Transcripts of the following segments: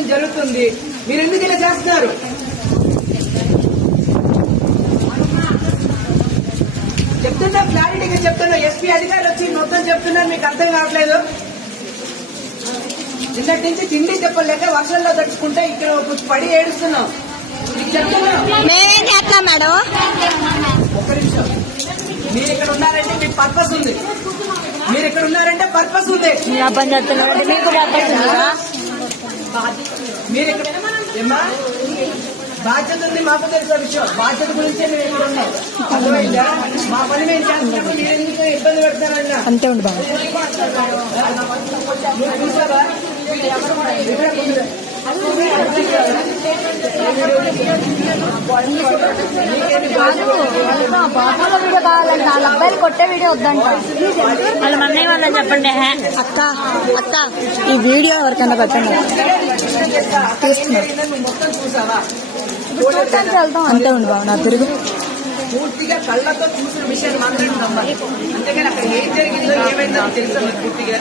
Investigation జరుగుతుంది. మీరు ఎందుకు ఇలా చేస్తున్నారు? చెప్తున్నా, క్లారిటీగా చెప్తున్నా. ఎస్పీ అధికారులు వచ్చి మొత్తం చెప్తున్నారు, మీకు అర్థం కావట్లేదు. నిన్నటి నుంచి తిండి చెప్పలేక వర్షంలో తడుచుకుంటే ఇక్కడ పడి ఏడుస్తున్నాం. మేమేం చేస్తాం మేడం? ఒక్క నిమిషం. మీరు ఇక్కడ ఉన్నారంటే మీకు పర్పస్ ఉంది. మీరు ఇక్కడ ఉన్నారంటే పర్పస్ ఉంది. మీరు ఇక్కడ ఏమా బాధ్యత ఉంది, మాకు తెలిసిన విషయం. బాధ్యత గురించే మేము ఇక్కడ ఉన్నాం. అర్థమైందా? మా పని మేము చేస్తున్నప్పుడు మీరు ఎందుకు ఇబ్బంది పెడతారన్నా? అంతే ఉండి బాబు. చూసారా? వాళ్ళ అబ్బాయిలు కొట్టే వీడియో వద్దంట. వాళ్ళ మన్నయ్య వాళ్ళని చెప్పండి. అక్క అక్క ఈ వీడియో ఎవరికైనా పెట్టండి. మొత్తం చూసావా? వెళ్తాం. అంతే ఉండి బాబు. నా తిరుగు పూర్తిగా కళ్ళతో చూసిన విషయాన్ని మాత్రమే నమ్మాలి. అంతేగాని అక్కడ ఏం జరిగిందో ఏమైందో తెలుసా మీకు పూర్తిగా?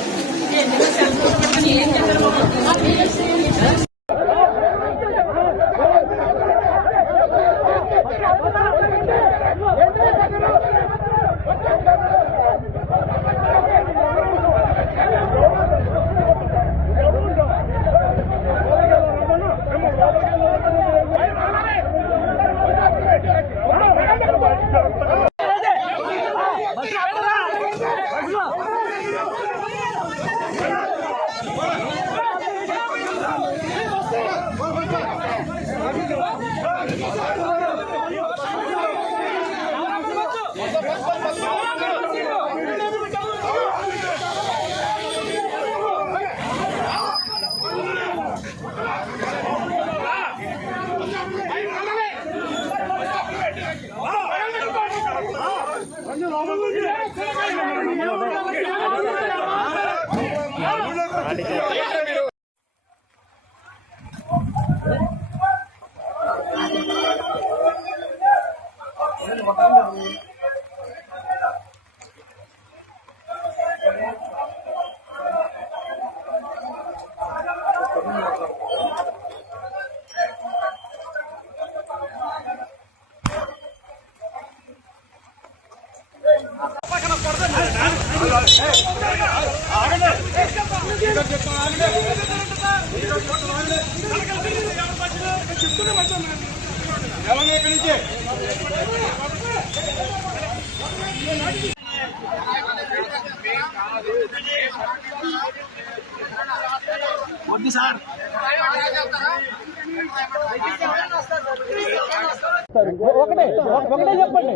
ఒకటే చెప్పండి,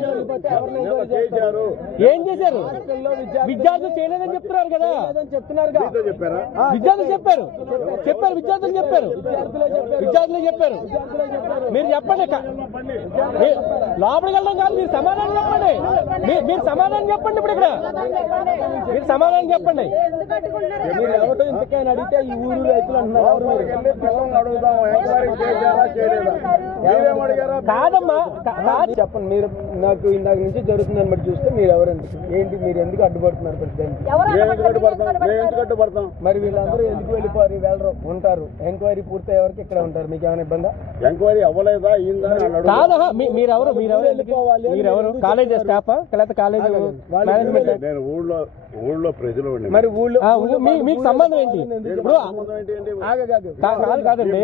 ఏం చేశారు? విద్యార్థులు చేయలేదని చెప్తున్నారు కదా. విద్యార్థులు చెప్పారు. మీరు చెప్పండి. లోపలికి వెళ్ళడం కాదు, మీరు సమాధానం చెప్పండి. మీరు సమాధానం చెప్పండి. ఇప్పుడు ఇక్కడ మీరు సమాధానం చెప్పండి. మీరు ఎవరో ఇంతకైనా అడిగితే ఈ ఊరు రైతులు అంటున్నారు. కాదమ్మా చెప్పండి. మీరు నాకు ఇందాక నుంచి జరుగుతుందని బట్టి చూస్తే మీరు ఎవరండి? ఏంటి మీరు ఎందుకు అడ్డుపడుతున్నారు? మరి వీళ్ళందరూ ఎందుకు వెళ్ళిపోరు? వెళ్ళరు, ఉంటారు. ఎంక్వైరీ పూర్తి ఎవరికి ఇక్కడ ఉంటారు. మీకు ఏమైనా ఇబ్బంది? ఎంక్వైరీ అవ్వలేదా? కాదా? మీరెవరు? వెళ్ళిపోవాలి. మీరెవరు? కాలేజీ స్టాఫా లేకపోతే కాలేజీ మేనేజ్మెంట్? నేను ఊళ్ళో ప్రజలు. మరి ఊళ్ళో మీకు సంబంధం ఏంటి? ఇప్పుడు కాదండి,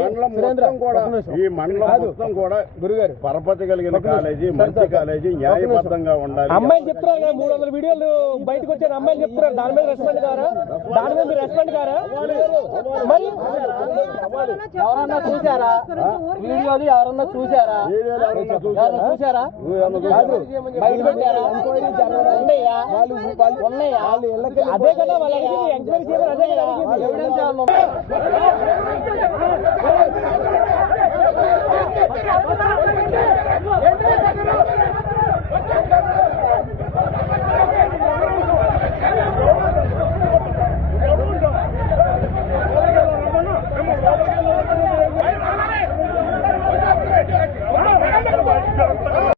ఈ మండలం మొత్తం కూడా గురుగారు పరపతి కలిగిన కాలేజీ, మంచి కాలేజీ, న్యాయబద్ధంగా ఉండాలి. అమ్మాయిలు చెప్తున్నారు కదా, 300 వీడియోలు బయటకు వచ్చారు. అమ్మాయిలు చెప్తున్నారు. దాని మీద రెస్పాండ్ కారా? మరి ఎవరన్నా చూసారా వీడియోలు? ఎవరన్నా చూసారా? బయట పెట్టారా? ఉన్నాయా? అదే కదా వాళ్ళు అడిగింది. ఎంక్వైరీ చేయమని అదే కదా అడిగింది. ఎవిడెన్స్ ఏమన్నా